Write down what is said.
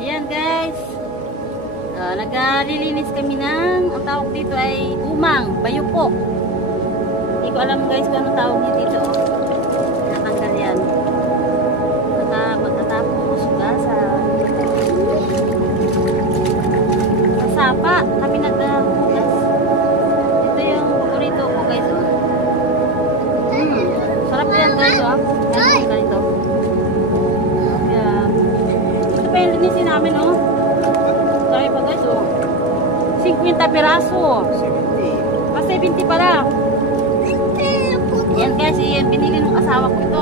Ayan guys. Naglilinis kami ng, ang tawag dito ay umang, bayupok. Hindi ko alam guys kung ano tawag niya dito. Natanggal yan. Pagkatapos, hugasan. Sa sapa, kami naghugas. Ito yung paborito ko guys. Sarap yan guys. Yan, ganito. Yan. Ito pa yung linisin namin dami pa guys 50 piraso. 70. 70 pala. Yan guys, yan binili ng asawa ko ito.